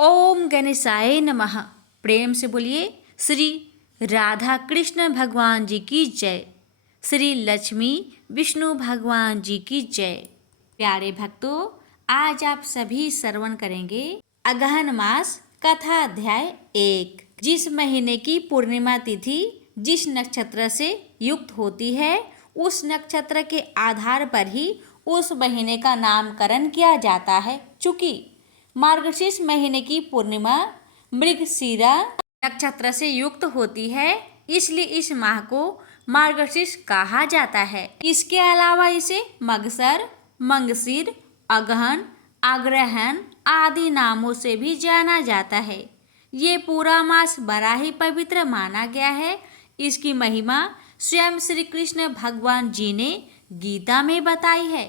ओम गणेशाय नमः। प्रेम से बोलिए श्री राधा कृष्ण भगवान जी की जय। श्री लक्ष्मी विष्णु भगवान जी की जय। प्यारे भक्तों, आज आप सभी श्रवण करेंगे अगहन मास कथा अध्याय 1। जिस महीने की पूर्णिमा तिथि जिस नक्षत्र से युक्त होती है उस नक्षत्र के आधार पर ही उस महीने का नामकरण किया जाता है। चूंकि मार्गशीर्ष महीने की पूर्णिमा मृगशिरा नक्षत्र से युक्त होती है, इसलिए इस माह को मार्गशीर्ष कहा जाता है। इसके अलावा इसे मगसर, मंगशीर, अगहन, अग्रहण आदि नामों से भी जाना जाता है। ये पूरा मास बड़ा ही पवित्र माना गया है। इसकी महिमा स्वयं श्री कृष्ण भगवान जी ने गीता में बताई है।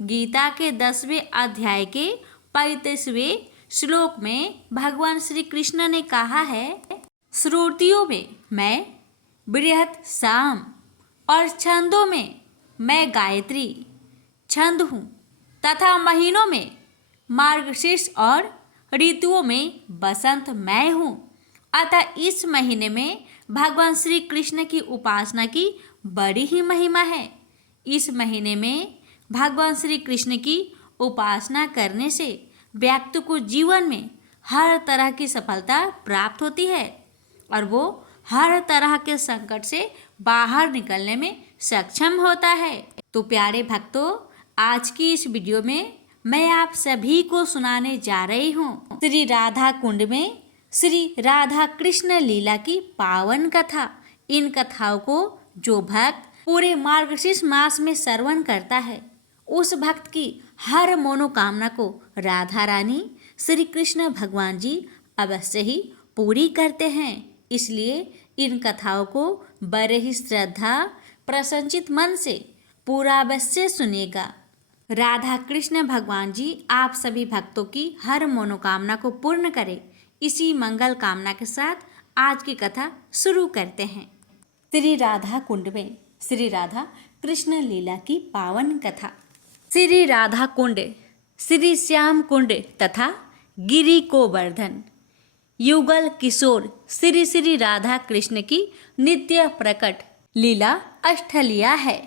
गीता के 10वें अध्याय के 35वें श्लोक में भगवान श्री कृष्ण ने कहा है, श्रुतियों में मैं बृहत साम और छंदों में मैं गायत्री छंद हूँ तथा महीनों में मार्गशीर्ष और ऋतुओं में बसंत मैं हूँ। अतः इस महीने में भगवान श्री कृष्ण की उपासना की बड़ी ही महिमा है। इस महीने में भगवान श्री कृष्ण की उपासना करने से व्यक्ति को जीवन में हर तरह की सफलता प्राप्त होती है और वो हर तरह के संकट से बाहर निकलने में सक्षम होता है। तो प्यारे भक्तों, आज की इस वीडियो में मैं आप सभी को सुनाने जा रही हूँ श्री राधा कुंड में श्री राधा कृष्ण लीला की पावन कथा। इन कथाओं को जो भक्त पूरे मार्गशीर्ष मास में श्रवण करता है उस भक्त की हर मनोकामना को राधा रानी श्री कृष्ण भगवान जी अवश्य ही पूरी करते हैं। इसलिए इन कथाओं को बड़े ही श्रद्धा प्रसन्नचित मन से पूरा अवश्य सुनिएगा। राधा कृष्ण भगवान जी आप सभी भक्तों की हर मनोकामना को पूर्ण करें। इसी मंगल कामना के साथ आज की कथा शुरू करते हैं। श्री राधा कुंड में श्री राधा कृष्ण लीला की पावन कथा। श्री राधा कुंड, श्री श्याम कुंड तथा गिरि गोवर्धन युगल किशोर श्री श्री राधा कृष्ण की नित्य प्रकट लीला अष्टलिया है।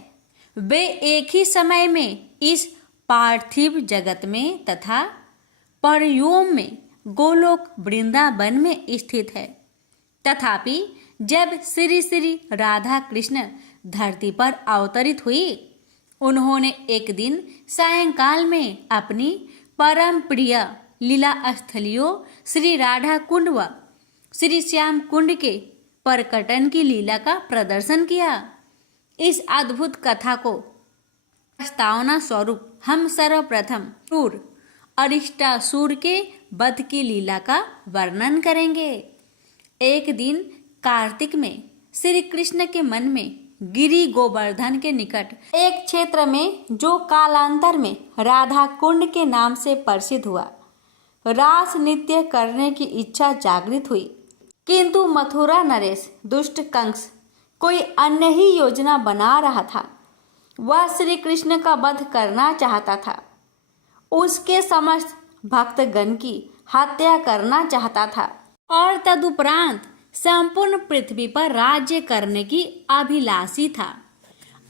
वे एक ही समय में इस पार्थिव जगत में तथा परयोम में गोलोक वृंदावन में स्थित है। तथापि जब श्री श्री राधा कृष्ण धरती पर अवतरित हुई, उन्होंने एक दिन सायंकाल में अपनी परम प्रिय लीला स्थलियों श्री राधा कुंड व श्री श्याम कुंड के प्रकटन की लीला का प्रदर्शन किया। इस अद्भुत कथा को प्रस्तावना स्वरूप हम सर्वप्रथम क्रूर अरिष्टासुर के वध की लीला का वर्णन करेंगे। एक दिन कार्तिक में श्री कृष्ण के मन में गिरि गोवर्धन के निकट एक क्षेत्र में जो कालांतर में राधा कुंड के नाम से प्रसिद्ध हुआ, रास नृत्य करने की इच्छा जागृत हुई। किंतु मथुरा नरेश दुष्ट कंस कोई अन्य ही योजना बना रहा था। वह श्री कृष्ण का वध करना चाहता था। उसके समस्त भक्तगण की हत्या करना चाहता था और तदुपरांत संपूर्ण पृथ्वी पर राज्य करने की अभिलाषी था।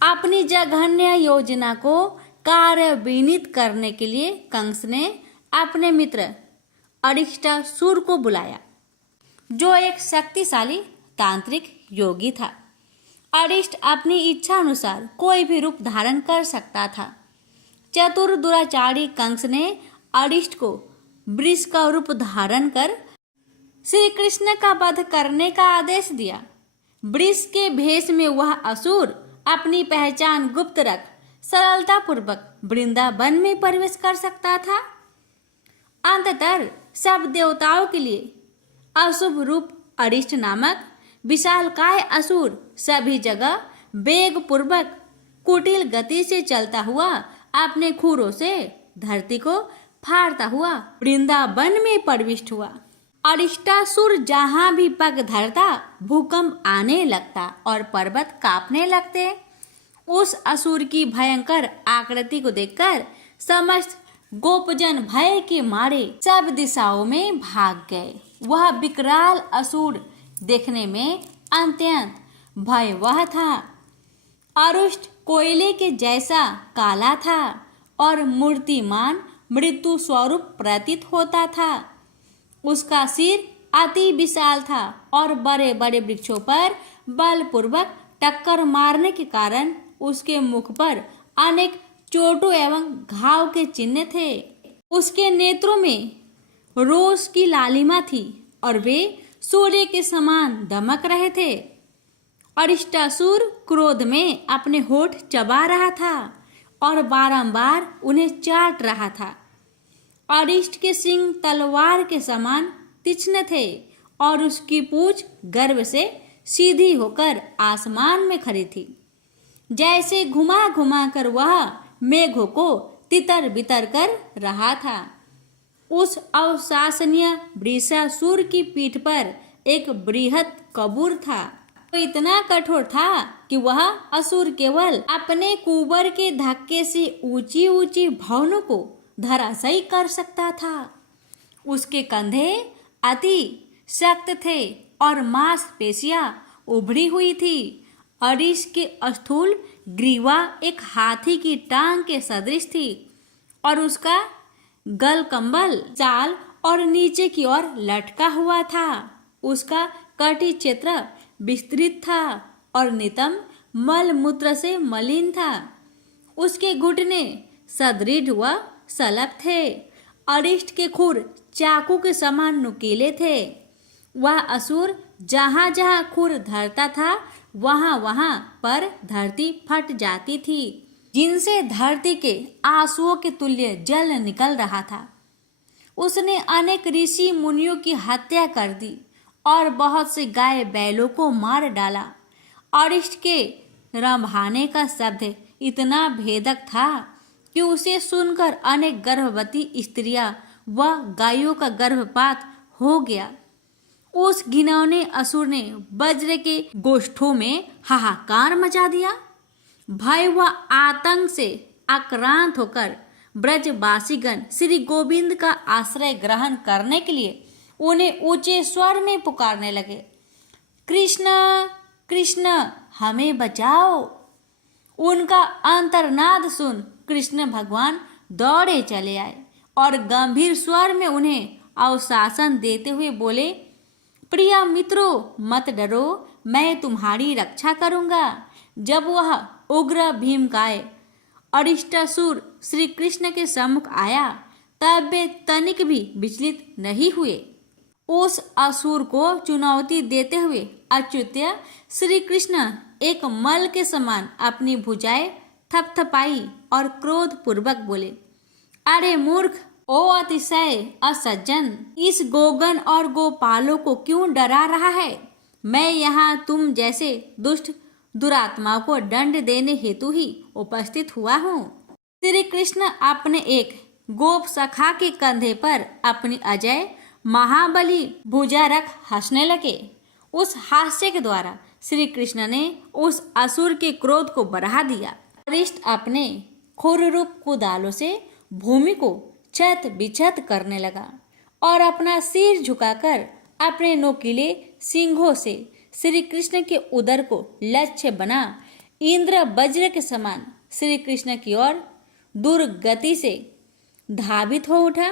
अपनी जघन्य योजना को कार्यान्वित करने के लिए कंस ने अपने मित्र अरिष्टासुर को बुलाया, जो एक शक्तिशाली तांत्रिक योगी था। अरिष्ट अपनी इच्छा अनुसार कोई भी रूप धारण कर सकता था। चतुर दुराचारी कंस ने अरिष्ट को वृष का रूप धारण कर श्री कृष्ण का वध करने का आदेश दिया। वृष के भेष में वह असुर अपनी पहचान गुप्त रख सरलता पूर्वक वृंदावन में प्रवेश कर सकता था। अंततः सब देवताओं के लिए अशुभ रूप अरिष्ट नामक विशालकाय असुर सभी जगह वेग पूर्वक कुटिल गति से चलता हुआ अपने खुरों से धरती को फाड़ता हुआ वृंदावन में प्रविष्ट हुआ। अरिष्टासुर जहां भी पग धरता भूकंप आने लगता और पर्वत कांपने लगते। उस असुर की भयंकर आकृति को देखकर समस्त गोपजन भय के मारे सब दिशाओं में भाग गए। वह विकराल असुर देखने में अत्यंत भयावह था। अरुष्ट कोयले के जैसा काला था और मूर्तिमान मृत्यु स्वरूप प्रतीत होता था। उसका सिर अति विशाल था और बड़े बड़े वृक्षों पर बलपूर्वक टक्कर मारने के कारण उसके मुख पर अनेक चोटों एवं घाव के चिन्ह थे। उसके नेत्रों में रोष की लालिमा थी और वे सूर्य के समान दमक रहे थे। अरिष्टासुर क्रोध में अपने होठ चबा रहा था और बारंबार उन्हें चाट रहा था। अरिष्ट के सिंग तलवार के समान तीक्ष्ण थे और उसकी पूंछ गर्व से सीधी होकर आसमान में खड़ी थी। जैसे घुमा घुमा कर वह मेघों को तितर बितर कर रहा था। उस अविश्वसनीय वृषासुर की पीठ पर एक बृहद कबूर था। वो इतना कठोर था कि वह असुर केवल अपने कुबर के धक्के से ऊंची ऊंची भवनों को धराशायी कर सकता था। उसके कंधे अति सख्त थे और मांसपेशियां उभरी हुई थी। अरिश के स्थूल ग्रीवा एक हाथी की टांग के सदृश थी और उसका गलकंबल चाल और नीचे की ओर लटका हुआ था। उसका कटी क्षेत्र विस्तृत था और नितंब मल मूत्र से मलिन था। उसके घुटने सदृढ़ व सलप थे। अरिष्ट के खुर चाकू के समान नुकीले थे। वह असुर जहाँ जहाँ खुर धरता था वहाँ वहाँ पर धरती फट जाती थी, जिनसे धरती के आंसुओं के तुल्य जल निकल रहा था। उसने अनेक ऋषि मुनियों की हत्या कर दी और बहुत से गाय बैलों को मार डाला। अरिष्ट के रंभाने का शब्द इतना भेदक था कि उसे सुनकर अनेक गर्भवती स्त्रियां व गायों का गर्भपात हो गया। उस घिनौने असुर ने वज्र के गोष्ठों में हाहाकार मचा दिया। भय व आतंक से आक्रांत होकर ब्रजवासीगण श्री गोविंद का आश्रय ग्रहण करने के लिए उन्हें ऊंचे स्वर में पुकारने लगे, कृष्ण कृष्ण हमें बचाओ। उनका अंतर्नाद सुन कृष्ण भगवान दौड़े चले आए और गंभीर स्वर में उन्हें आश्वासन देते हुए बोले, प्रिय मित्रों मत डरो, मैं तुम्हारी रक्षा करूंगा। जब वह उग्र भीमकाय अरिष्टासुर श्री कृष्ण के सम्मुख आया तब वे तनिक भी विचलित नहीं हुए। उस असुर को चुनौती देते हुए अच्युत्य श्री कृष्ण एक मल के समान अपनी भुजाएं थपथपाई और क्रोध पूर्वक बोले, अरे मूर्ख, ओ अतिशय असज्जन, इस गोगन और गोपालों को क्यों डरा रहा है? मैं यहाँ तुम जैसे दुष्ट दुरात्माओं को दंड देने हेतु ही उपस्थित हुआ हूँ। श्री कृष्ण अपने एक गोप सखा के कंधे पर अपनी अजय महाबली भुजा रख हंसने लगे। उस हास्य के द्वारा श्री कृष्ण ने उस असुर के क्रोध को बढ़ा दिया। अरिष्ट अपने खुर रूप कुदालों से भूमि को छत बिछत करने लगा और अपना सिर झुकाकर अपने नोकीले सिंघों से श्री कृष्ण के उदर को लक्ष्य बना इंद्र वज्र के समान श्री कृष्ण की ओर दुर्गति से धावित हो उठा।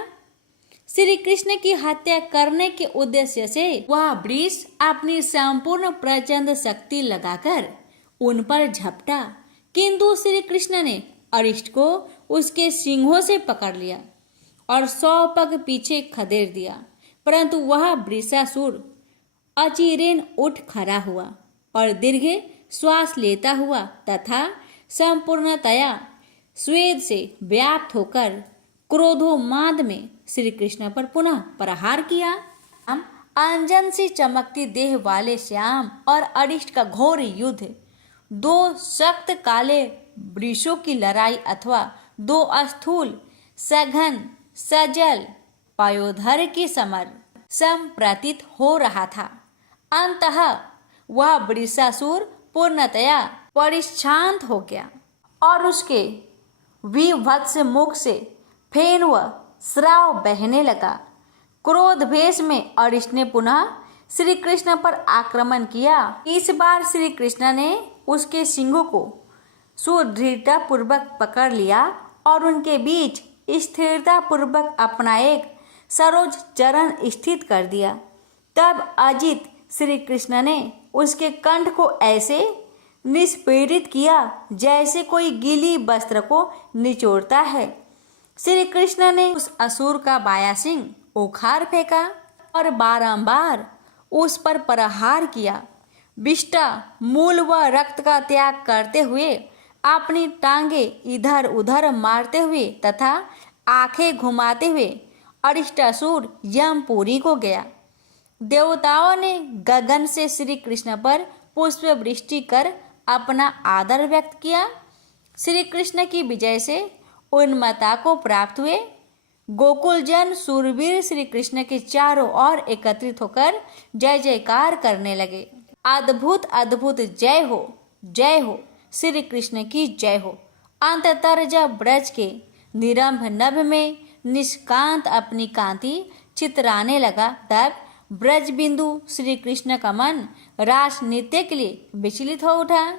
श्री कृष्ण की हत्या करने के उद्देश्य से वह वृष अपनी संपूर्ण प्रचंड शक्ति लगाकर उन पर झपटा, किंतु श्री कृष्ण ने अरिष्ट को उसके सिंघों से पकड़ लिया और 100 पग पीछे खदेड़ दिया। परंतु वह वृषासुर अचिरेन उठ खड़ा हुआ और दीर्घ श्वास लेता हुआ तथा संपूर्णतया स्वेद से व्याप्त होकर क्रोधोन्माद में श्री कृष्ण पर पुनः प्रहार किया। हम अंजन से चमकती देह वाले श्याम और अरिष्ट का घोर युद्ध, 2 सख्त काले वृषों की लड़ाई अथवा 2 स्थूल सघन सजल पयोधर की समर सम प्रतीत हो रहा था। अंततः वह वृषासुर पूर्णतया परिशांत हो गया और उसके विभत्स मुख से फेन वह स्राव बहने लगा। क्रोध भेष में अरिष्ट ने पुनः श्री कृष्ण पर आक्रमण किया। इस बार श्री कृष्ण ने उसके सिंगों को सुदृढ़ता पूर्वक पकड़ लिया और उनके बीच स्थिरता पूर्वक अपना एक सरोज चरण स्थित कर दिया। तब अजित श्री कृष्ण ने उसके कंठ को ऐसे निष्पीड़ित किया जैसे कोई गीली वस्त्र को निचोड़ता है। श्री कृष्ण ने उस असुर का बायां सिंग उखाड़ फेंका और बारंबार उस पर प्रहार किया। विष्टा मूल व रक्त का त्याग करते हुए अपनी टांगे इधर उधर मारते हुए तथा आंखें घुमाते हुए अरिष्टासुर यमपुरी को गया। देवताओं ने गगन से श्री कृष्ण पर पुष्प वृष्टि कर अपना आदर व्यक्त किया। श्री कृष्ण की विजय से उन्मत्ता को प्राप्त हुए। गोकुल जन सूरवीर श्री कृष्ण के चारों ओर एकत्रित होकर जय जयकार करने लगे। अद्भुत अद्भुत जय हो श्री कृष्ण की जय हो। अंततः जब ब्रज के निरंभ नभ में निष्कांत अपनी कांति चितराने लगा, तब ब्रज बिंदु श्री कृष्ण का मन रास नृत्य के लिए विचलित हो उठा।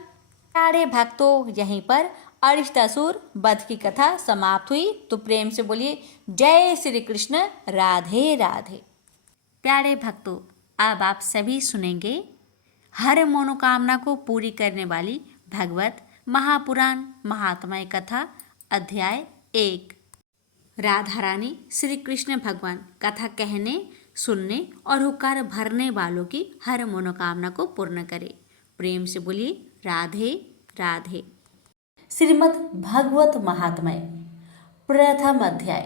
प्यारे भक्तों, यहीं पर अरिष्टासुर वध की कथा समाप्त हुई। तो प्रेम से बोलिए जय श्री कृष्ण, राधे राधे। प्यारे भक्तों, अब आप सभी सुनेंगे हर मनोकामना को पूरी करने वाली भगवत महापुराण महात्म्य कथा अध्याय 1। राधा रानी श्री कृष्ण भगवान कथा कहने, सुनने और हुक्कार भरने वालों की हर मनोकामना को पूर्ण करे। प्रेम से बोलिए राधे राधे। श्रीमद् भागवत महात्म्य प्रथम अध्याय।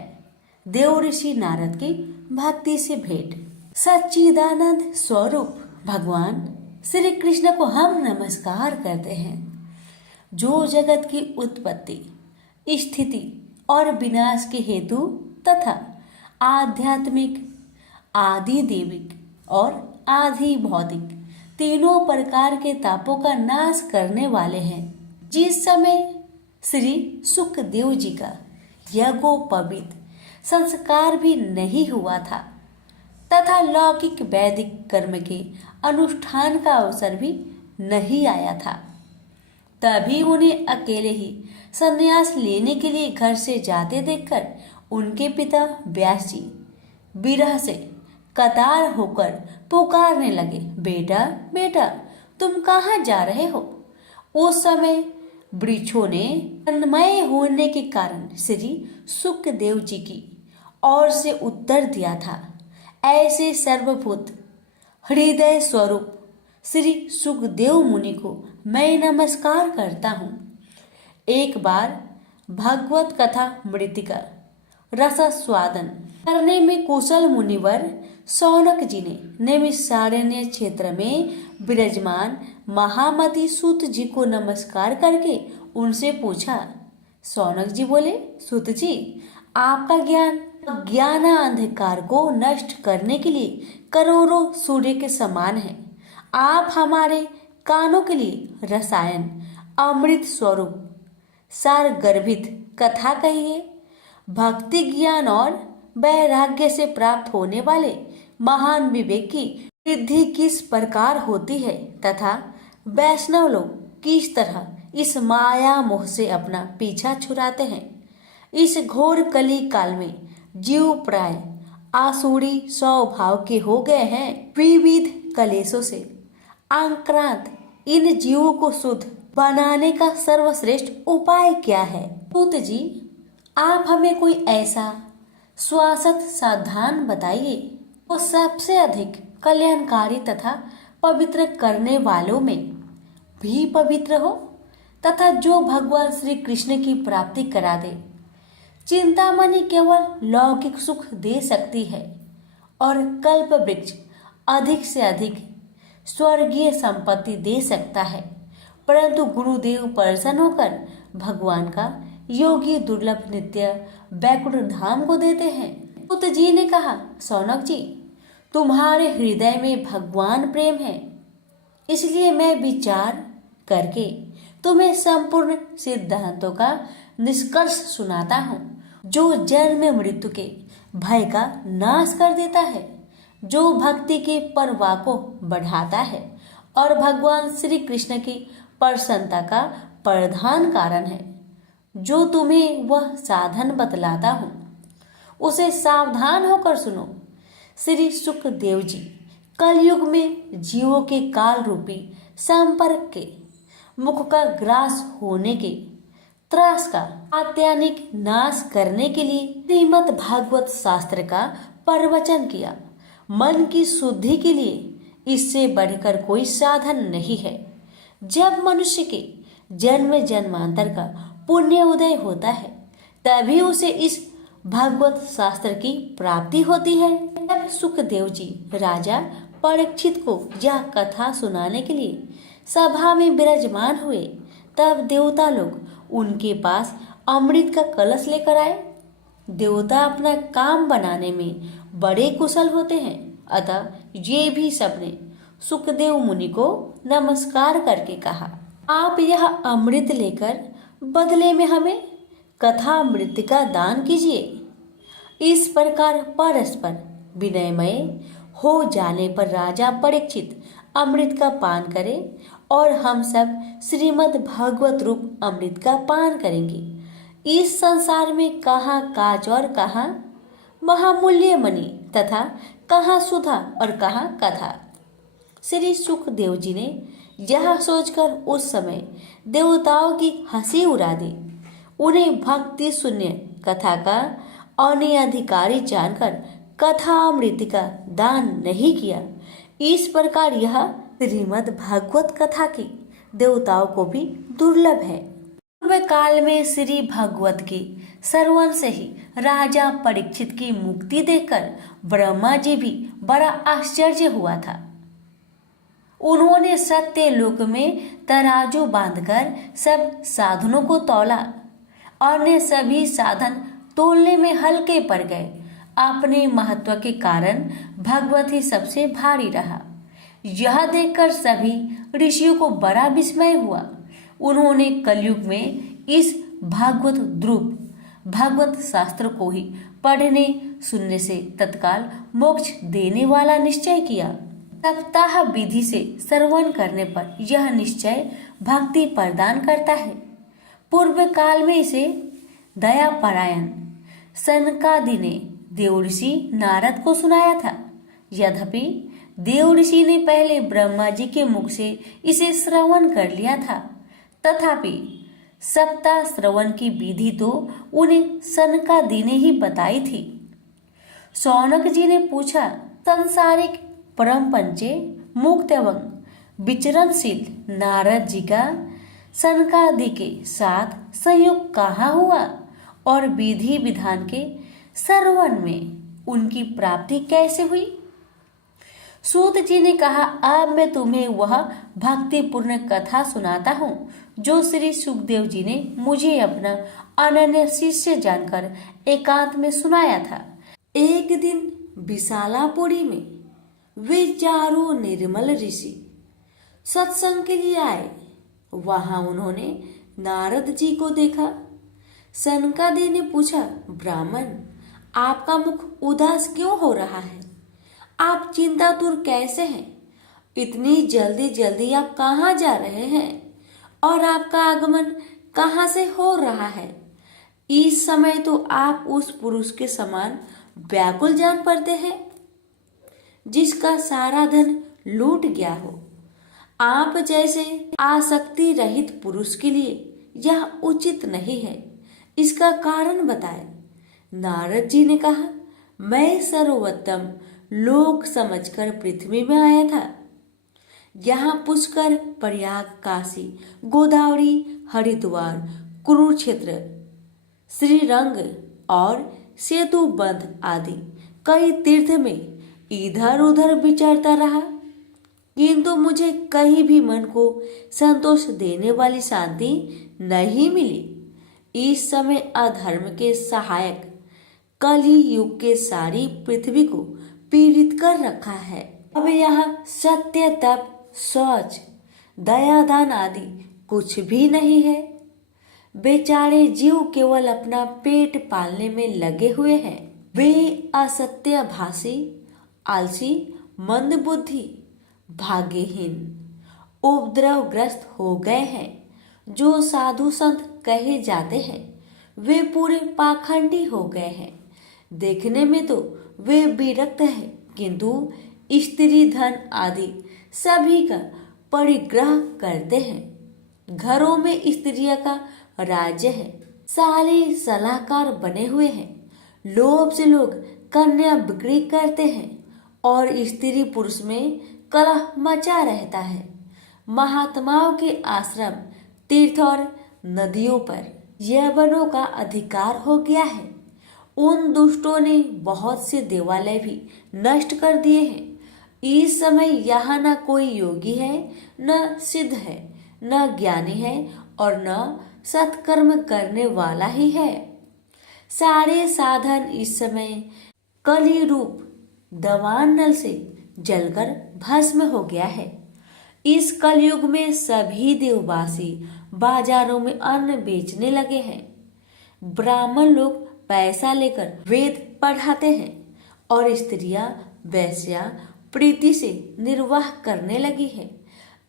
देव ऋषि नारद की भक्ति से भेंट। सच्चिदानंद स्वरूप भगवान श्री कृष्ण को हम नमस्कार करते हैं, जो जगत की उत्पत्ति, स्थिति और विनाश के हेतु तथा आध्यात्मिक, आदि देविक और आधि भौतिक तीनों प्रकार के तापों का नाश करने वाले हैं। जिस समय श्री सुखदेव जी का यज्ञोपवीत संस्कार भी नहीं हुआ था तथा लौकिक वैदिक कर्म के अनुष्ठान का अवसर भी नहीं आया था, तभी उन्हें अकेले ही संन्यास लेने के लिए घर से जाते देखकर उनके पिता व्यास जी विरह से कतार होकर पुकारने लगे, बेटा बेटा तुम कहाँ जा रहे हो। उस समय वृक्षों ने तन्मय होने के कारण श्री सुखदेव जी की ओर से उत्तर दिया था, ऐसे सर्वभूत हृदय स्वरूप श्री सुखदेव मुनि को मैं नमस्कार करता हूँ। एक बार भगवत कथा मृतिका रसास्वादन करने में कुशल मुनिवर सौनक जी ने नैमिषारण्य क्षेत्र में विराजमान महामती सूत जी को नमस्कार करके उनसे पूछा। सौनक जी बोले, सूत जी, आपका ज्ञान ज्ञान अंधकार को नष्ट करने के लिए करोड़ों सूर्य के समान है। आप हमारे कानों के लिए रसायन अमृत स्वरूप सार गर्भित कथा कहिए। भक्ति ज्ञान और वैराग्य से प्राप्त होने वाले महान विवेक की वृद्धि किस प्रकार होती है तथा वैष्णव लोग किस तरह इस माया मोह से अपना पीछा छुड़ाते हैं। इस घोर कली काल में जीव प्राय आसुरी स्वभाव के हो गए हैं। विविध कलेशों से आक्रांत इन जीवों को शुद्ध बनाने का सर्वश्रेष्ठ उपाय क्या है। सूत जी, आप हमें कोई ऐसा शाश्वत सावधान बताइए वो सबसे अधिक कल्याणकारी तथा पवित्र करने वालों में भी पवित्र हो तथा जो भगवान श्री कृष्ण की प्राप्ति करा दे। चिंतामणि केवल लौकिक सुख दे सकती है और कल्प वृक्ष अधिक से अधिक स्वर्गीय संपत्ति दे सकता है, परंतु गुरुदेव प्रसन्न होकर भगवान का योगी दुर्लभ नित्य बैकुंठ धाम को देते हैं। सूत जी ने कहा, सौनक जी, तुम्हारे हृदय में भगवान प्रेम है, इसलिए मैं विचार करके तुम्हें संपूर्ण सिद्धांतों का निष्कर्ष सुनाता हूँ। जो जन्म मृत्यु के भय का नाश कर देता है, जो भक्ति के प्रवाह को बढ़ाता है और भगवान श्री कृष्ण की प्रसन्नता का प्रधान कारण है। जो तुम्हें वह साधन बतलाता हूँ उसे सावधान होकर सुनो। श्री सुखदेव जी कलयुग में जीवों के काल रूपी संपर्क के मुख का ग्रास होने के त्रास का आत्यानिक नाश करने के लिए श्रीमद् भागवत शास्त्र का प्रवचन किया। मन की शुद्धि के लिए इससे बढ़कर कोई साधन नहीं है। जब मनुष्य के जन्म जन्मांतर का पुण्य उदय होता है तभी उसे इस भागवत शास्त्र की प्राप्ति होती है। जब सुखदेव जी राजा परीक्षित को यह कथा सुनाने के लिए सभा में विराजमान हुए तब देवता लोग उनके पास अमृत का कलश लेकर आए। देवता अपना काम बनाने में बड़े कुशल होते हैं, अतः ये भी सबने सुखदेव मुनि को नमस्कार करके कहा, आप यह अमृत लेकर बदले में हमें कथा अमृत का दान कीजिए। इस प्रकार परस्पर विनयमय हो जाने पर राजा परीक्षित अमृत का पान करे और हम सब श्रीमद् भागवत रूप अमृत का पान करेंगे। इस संसार में कहाँ काज और कहाँ महामूल्य मणि तथा कहाँ सुधा और कहाँ कथा। श्री सुखदेव जी ने यह सोचकर उस समय देवताओं की हंसी उड़ा दी। उन्हें भक्ति शून्य कथा का अनधिकारी जानकर कथा अमृत का दान नहीं किया। इस प्रकार यह श्रीमद् भागवत कथा की देवताओं को भी दुर्लभ है। पूर्व काल में श्री भागवत के श्रवण से ही राजा परीक्षित की मुक्ति देखकर ब्रह्मा जी भी बड़ा आश्चर्य हुआ था। उन्होंने सत्य लोक में तराजू बांधकर सब साधनों को तौला। अन्य सभी साधन तोलने में हल्के पड़ गए। अपने महत्व के कारण भगवत ही सबसे भारी रहा। यह देखकर सभी ऋषियों को बड़ा विस्मय हुआ। उन्होंने कलयुग में इस भागवत ध्रुव भागवत शास्त्र को ही पढ़ने सुनने से तत्काल मोक्ष देने वाला निश्चय किया। सप्ताह विधि से श्रवण करने पर यह निश्चय भक्ति प्रदान करता है। पूर्व काल में इसे दयापरायण सनकादि ने देवऋषि नारद को सुनाया था। यद्यपि देवऋषि ने पहले ब्रह्मा जी के मुख से इसे श्रवण कर लिया था, तथापि सप्ताह श्रवण की विधि तो उन्हें सनकादि ने ही बताई थी। शौनक जी ने पूछा, संसारिक परम पंचे मुक्त एवं विचरणशील नारद जी का सनकादि के साथ संयोग कहाँ हुआ और विधि विधान के श्रवण में उनकी प्राप्ति कैसे हुई? सूत जी ने कहा, अब मैं तुम्हें वह भक्तिपूर्ण कथा सुनाता हूँ जो श्री सुखदेव जी ने मुझे अपना अनन्य शिष्य जानकर एकांत में सुनाया था। एक दिन विशालापुरी में वे चारों निर्मल ऋषि सत्संग के लिए आए। वहां उन्होंने नारद जी को देखा। सनकादि ने पूछा, ब्राह्मण, आपका मुख उदास क्यों हो रहा है? आप चिंतातुर कैसे हैं? इतनी जल्दी जल्दी आप कहाँ जा रहे हैं और आपका आगमन कहाँ से हो रहा है? इस समय तो आप उस पुरुष के समान व्याकुल जान पड़ते हैं जिसका सारा धन लूट गया हो। आप जैसे आसक्ति रहित पुरुष के लिए यह उचित नहीं है। इसका कारण बताएं। नारद जी ने कहा, मैं सर्वोत्तम लोक समझकर पृथ्वी में आया था। यहाँ पुष्कर, प्रयाग, काशी, गोदावरी, हरिद्वार, कुरुक्षेत्र, श्रीरंग और सेतुबंध आदि कई तीर्थ में इधर उधर विचरता रहा, किंतु मुझे कहीं भी मन को संतोष देने वाली शांति नहीं मिली। इस समय अधर्म के सहायक कलि युग के सारी पृथ्वी को पीड़ित कर रखा है। अब यहाँ सत्य, तप, शौच, दया दान आदि कुछ भी नहीं है। बेचारे जीव केवल अपना पेट पालने में लगे हुए हैं। वे असत्याभाषी, आलसी, मंदबुद्धि, भाग्यहीन, उपद्रवग्रस्त हो गए हैं। जो साधु संत कहे जाते हैं वे पूरे पाखंडी हो गए हैं। देखने में तो वे विरक्त हैं, किंतु स्त्री धन आदि सभी का परिग्रह करते हैं। घरों में स्त्रियों का राज्य है। साले सलाहकार बने हुए हैं। लोभ से लोग कन्या बिक्री करते हैं और स्त्री पुरुष में कलह मचा रहता है। महात्माओं के आश्रम, तीर्थ और नदियों पर यवनों का अधिकार हो गया है। उन दुष्टों ने बहुत से देवालय भी नष्ट कर दिए हैं। इस समय यहाँ न कोई योगी है, न सिद्ध है, न ज्ञानी है और न सत्कर्म करने वाला ही है। सारे साधन इस समय कली रूप दवान नल से जलकर भस्म हो गया है। इस कलयुग में सभी देववासी बाजारों में अन्न बेचने लगे हैं। ब्राह्मण लोग पैसा लेकर वेद पढ़ाते हैं और स्त्रियां वैश्या प्रीति से निर्वाह करने लगी है।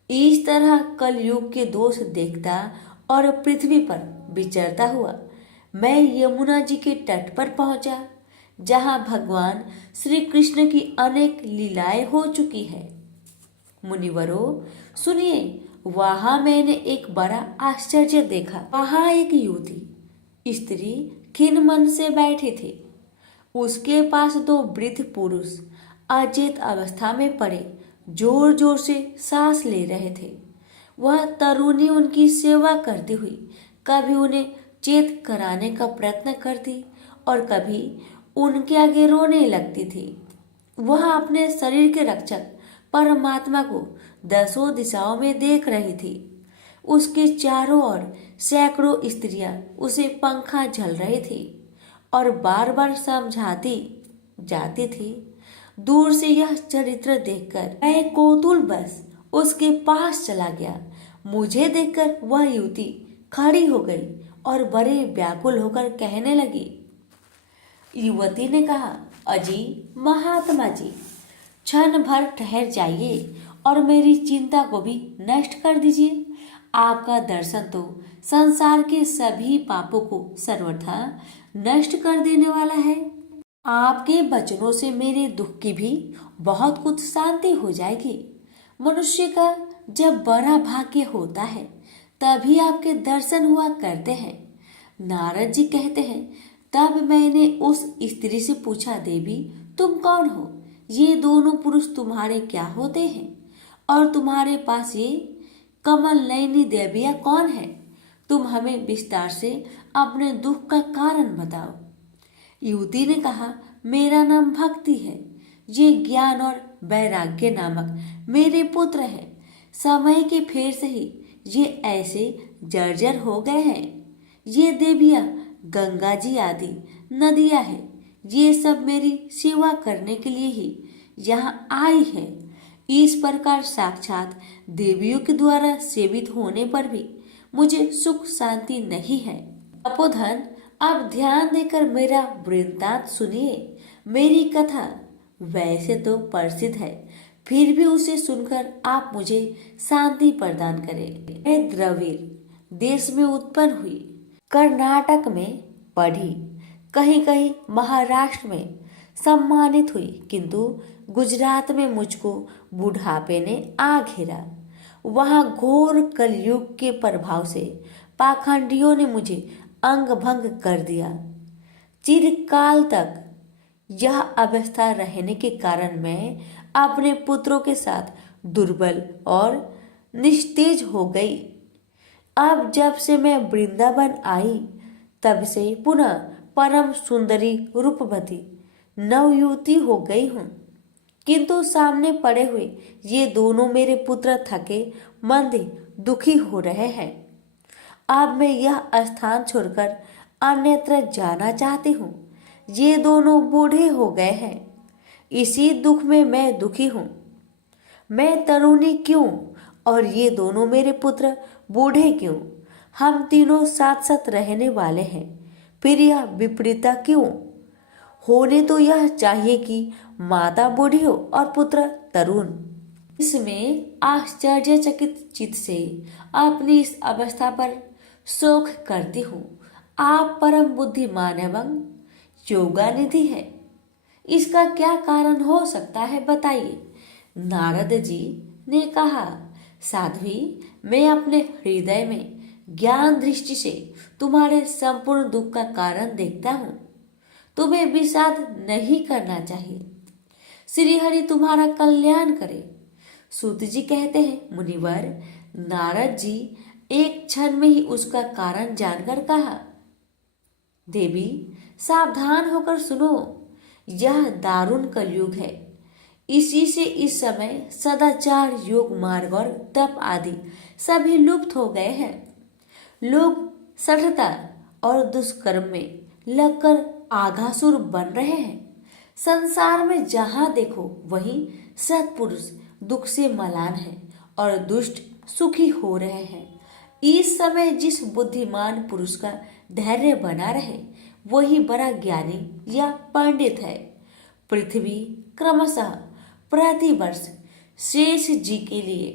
इस तरह कलयुग के दोष देखता और पृथ्वी पर विचरता हुआ मैं यमुना जी के तट पर पहुंचा, जहां भगवान श्री कृष्ण की अनेक लीलाएं हो चुकी है। मुनिवरों सुनिए, वहां मैंने एक बड़ा आश्चर्य देखा। वहां एक युवती स्त्री खिन्न मन से बैठी थी। उसके पास दो वृद्ध पुरुष अचेत अवस्था में पड़े जोर जोर से सांस ले रहे थे। वह तरुणी उनकी सेवा करती हुई कभी उन्हें चेत कराने का प्रयत्न करती और कभी उनके आगे रोने लगती थी। वह अपने शरीर के रक्षक परमात्मा को दसों दिशाओं में देख रही थी। उसके चारों ओर सैकड़ों स्त्रियां उसे पंखा झल रही थी और बार बार समझाती जाती थी। दूर से यह चरित्र देखकर मैं कौतूल बस उसके पास चला गया। मुझे देखकर वह युवती खड़ी हो गई और बड़े व्याकुल होकर कहने लगी। युवती ने कहा, अजी महात्मा जी, क्षण भर ठहर जाइए और मेरी चिंता को भी नष्ट कर दीजिए। आपका दर्शन तो संसार के सभी पापों को सर्वथा नष्ट कर देने वाला है। आपके वचनों से मेरे दुख की भी बहुत कुछ शांति हो जाएगी। मनुष्य का जब बड़ा भाग्य होता है तभी आपके दर्शन हुआ करते हैं। नारद जी कहते हैं, तब मैंने उस स्त्री से पूछा, देवी तुम कौन हो? ये दोनों पुरुष तुम्हारे क्या होते हैं और तुम्हारे पास ये कमल नयनी देवियां कौन है? तुम हमें विस्तार से अपने दुख का कारण बताओ। युवती ने कहा, मेरा नाम भक्ति है। ये ज्ञान और वैराग्य नामक मेरे पुत्र हैं। समय के फेर से ही ये ऐसे जर्जर हो गए हैं। ये देवियां गंगा जी आदि नदियां हैं। ये सब मेरी सेवा करने के लिए ही यहाँ आई है। इस प्रकार साक्षात देवियों के द्वारा सेवित होने पर भी मुझे सुख शांति नहीं है। तपोधन, अब ध्यान देकर मेरा वृत्तांत सुनिए। मेरी कथा वैसे तो प्रसिद्ध है, फिर भी उसे सुनकर आप मुझे शांति प्रदान करें। मैं द्रविड़ देश में उत्पन्न हुई, कर्नाटक में पढ़ी, कहीं कहीं महाराष्ट्र में सम्मानित हुई, किंतु गुजरात में मुझको बुढ़ापे ने आ घेरा। वहां घोर कलयुग के प्रभाव से पाखंडियों ने मुझे अंग भंग कर दिया। चिरकाल तक यह अवस्था रहने के कारण मैं अपने पुत्रों के साथ दुर्बल और निस्तेज हो गई। अब जब से मैं वृंदावन आई तब से पुनः परम सुंदरी रूपवती नवयुवती हो गई हूँ, किंतु सामने पड़े हुए ये दोनों मेरे पुत्र थके मंदे दुखी हो रहे हैं। अब मैं यह स्थान छोड़कर अन्यत्र जाना चाहती हूँ। ये दोनों बूढ़े हो गए हैं, इसी दुख में मैं दुखी हूँ। मैं तरुणी क्यों और ये दोनों मेरे पुत्र बूढ़े क्यों? हम तीनों साथ साथ रहने वाले हैं, फिर यह विपरीतता क्यों? होने तो यह चाहिए कि माता बूढ़ी हो और पुत्र तरुण। इसमें आश्चर्यचकित चित्त से अपनी इस अवस्था पर शोक करती हूँ। आप परम बुद्धिमान एवं योगानिधि है, इसका क्या कारण हो सकता है बताइए। नारद जी ने कहा, साध्वी, मैं अपने हृदय में ज्ञान दृष्टि से तुम्हारे संपूर्ण दुख का कारण देखता हूँ। तुम्हें विषाद नहीं करना चाहिए। श्री हरि तुम्हारा कल्याण करे। सूत जी कहते हैं, मुनिवर, नारद जी एक क्षण में ही उसका कारण जानकर कहा, देवी सावधान होकर सुनो, यह दारुण कलयुग है। इसी से इस समय सदाचार, योग मार्ग और तप आदि सभी लुप्त हो गए हैं। लोग सठता और दुष्कर्म में लगकर आघासुर बन रहे हैं। संसार में जहां देखो वहीं सत्पुरुष दुख से मलान है और दुष्ट सुखी हो रहे हैं। इस समय जिस बुद्धिमान पुरुष का धैर्य बना रहे वही बड़ा ज्ञानी या पंडित है। पृथ्वी क्रमशः प्रतिवर्ष शेष जी के लिए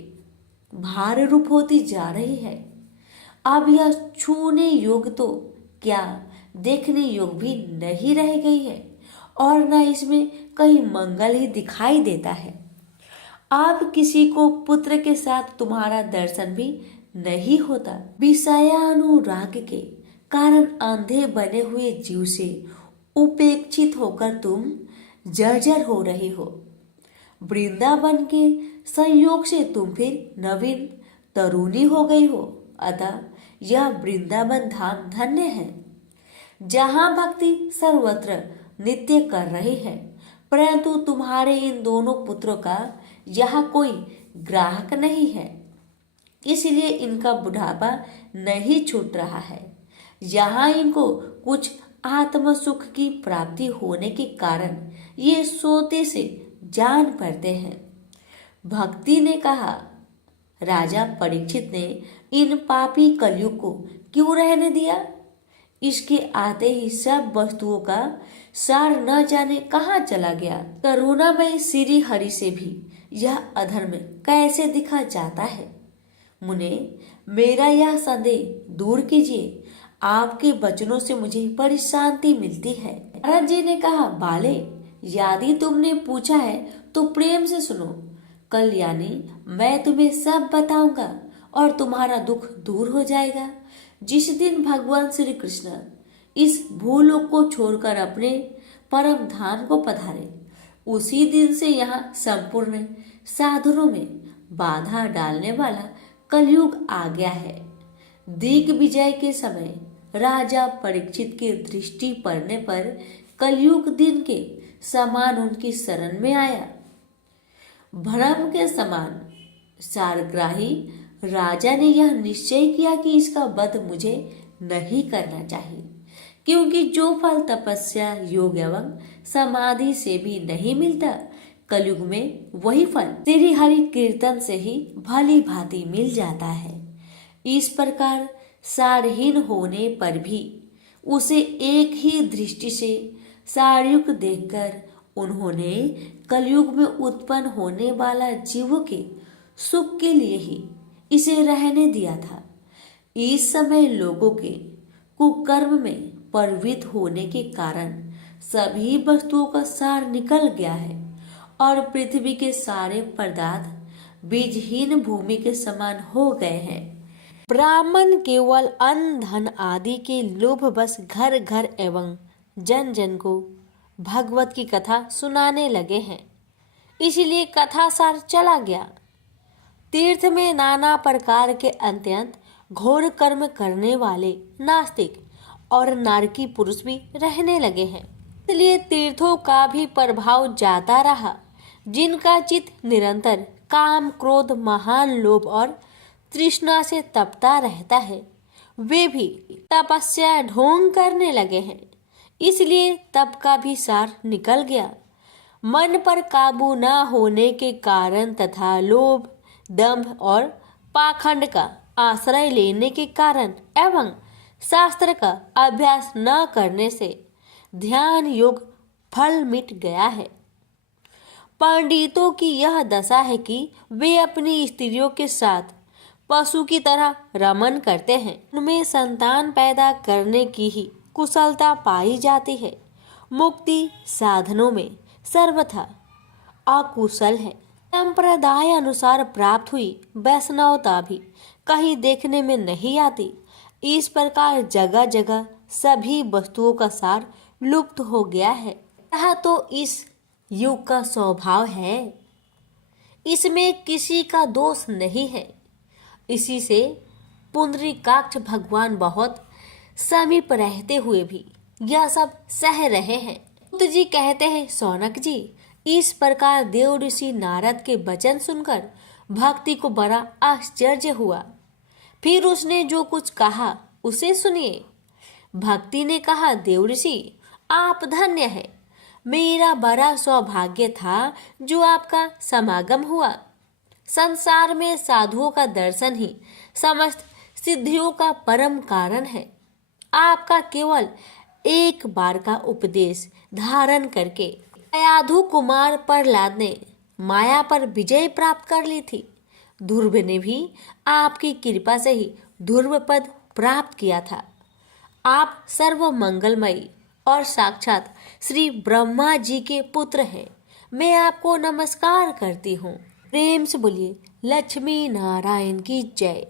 भार रूप होती जा रही है। अब यह छूने योग तो क्या देखने योग भी नहीं रह गई है और न इसमें कहीं मंगल ही दिखाई देता है। अब किसी को पुत्र के साथ तुम्हारा दर्शन भी नहीं होता। विषयानुराग के कारण अंधे बने हुए जीव से उपेक्षित होकर तुम जर्जर हो रही हो। वृंदावन के संयोग से तुम फिर नवीन तरुणी हो गई हो। अतः यह वृंदावन धाम धन्य है, जहां भक्ति सर्वत्र नित्य कर रही है। परंतु तुम्हारे इन दोनों पुत्रों का यहाँ कोई ग्राहक नहीं है, इसलिए इनका बुढ़ापा नहीं छूट रहा है। यहाँ इनको कुछ आत्म सुख की प्राप्ति होने के कारण ये सोते से जान पड़ते हैं। भक्ति ने कहा, राजा परीक्षित ने इन पापी कलयुग को क्यों रहने दिया? इसके आते ही सब वस्तुओं का सार न जाने कहाँ चला गया। करुणामय श्री हरि से भी यह अधर्म कैसे दिखा जाता है? मुने, मेरा यह संदेह दूर कीजिए। आपके वचनों से मुझे बड़ी शांति मिलती है। नारद जी ने कहा, बाले, यदि तुमने पूछा है तो प्रेम से सुनो। कल्याणी, मैं तुम्हें सब बताऊंगा और तुम्हारा दुख दूर हो जाएगा। जिस दिन भगवान श्री कृष्ण इस भूलोक को छोड़कर अपने परम धाम को पधारे, उसी दिन से यहाँ संपूर्ण साधनों में बाधा डालने वाला कलयुग आ गया है। दिग्विजय के समय राजा परीक्षित की दृष्टि पड़ने पर कलयुग दिन के समान उनकी शरण में आया। भ्रम के समान सारग्राही राजा ने यह निश्चय किया कि इसका वध मुझे नहीं करना चाहिए, क्योंकि जो फल तपस्या, योग एवं समाधि से भी नहीं मिलता, कलयुग में वही फल श्री हरि कीर्तन से ही भली भांति मिल जाता है। इस प्रकार सारहीन होने पर भी उसे एक ही दृष्टि से सारयुक्त देखकर उन्होंने कलयुग में उत्पन्न होने वाला जीवों के सुख के लिए ही इसे रहने दिया था। इस समय लोगों के कुकर्म में प्रवृत्त होने के कारण सभी वस्तुओं का सार निकल गया है और पृथ्वी के सारे पदार्थ बीजहीन भूमि के समान हो गए हैं। ब्राह्मण केवल अन्न धन आदि के लोभ बस घर घर एवं जन जन को भगवत की कथा सुनाने लगे हैं, इसलिए कथा सार चला गया। तीर्थ में नाना प्रकार के अत्यंत घोर कर्म करने वाले नास्तिक और नारकी पुरुष भी रहने लगे हैं, इसलिए तीर्थों का भी प्रभाव जाता रहा। जिनका चित्त निरंतर काम, क्रोध, महान लोभ और तृष्णा से तपता रहता है, वे भी तपस्या ढोंग करने लगे हैं, इसलिए तप का भी सार निकल गया। मन पर काबू न होने के कारण तथा लोभ, दंभ और पाखंड का आश्रय लेने के कारण एवं शास्त्र का अभ्यास न करने से ध्यान योग फल मिट गया है। पंडितों की यह दशा है कि वे अपनी स्त्रियों के साथ पशु की तरह रमन करते हैं। उनमें संतान पैदा करने की ही कुशलता पाई जाती है। मुक्ति साधनों में सर्वथा अकुशल है। संप्रदाय अनुसार प्राप्त हुई वैष्णवता भी कहीं देखने में नहीं आती। इस प्रकार जगह जगह सभी वस्तुओं का सार लुप्त हो गया है। यह तो इस युग का स्वभाव है, इसमें किसी का दोष नहीं है। इसी से पुंडरीकाक्ष भगवान बहुत समीप रहते हुए भी यह सब सह रहे हैं। तो जी कहते हैं, शौनक जी, इस प्रकार देव ऋषि नारद के वचन सुनकर भक्ति को बड़ा आश्चर्य हुआ। फिर उसने जो कुछ कहा उसे सुनिए। भक्ति ने कहा, देव ऋषि आप धन्य है, मेरा बड़ा सौभाग्य था जो आपका समागम हुआ। संसार में साधुओं का दर्शन ही समस्त सिद्धियों का परम कारण है। आपका केवल एक बार का उपदेश धारण करके अयाधु कुमार प्रहलाद ने माया पर विजय प्राप्त कर ली थी। ध्रुव ने भी आपकी कृपा से ही ध्रुव पद प्राप्त किया था। आप सर्व मंगलमयी और साक्षात श्री ब्रह्मा जी के पुत्र हैं। मैं आपको नमस्कार करती हूँ। प्रेम से बोलिए लक्ष्मी नारायण की जय।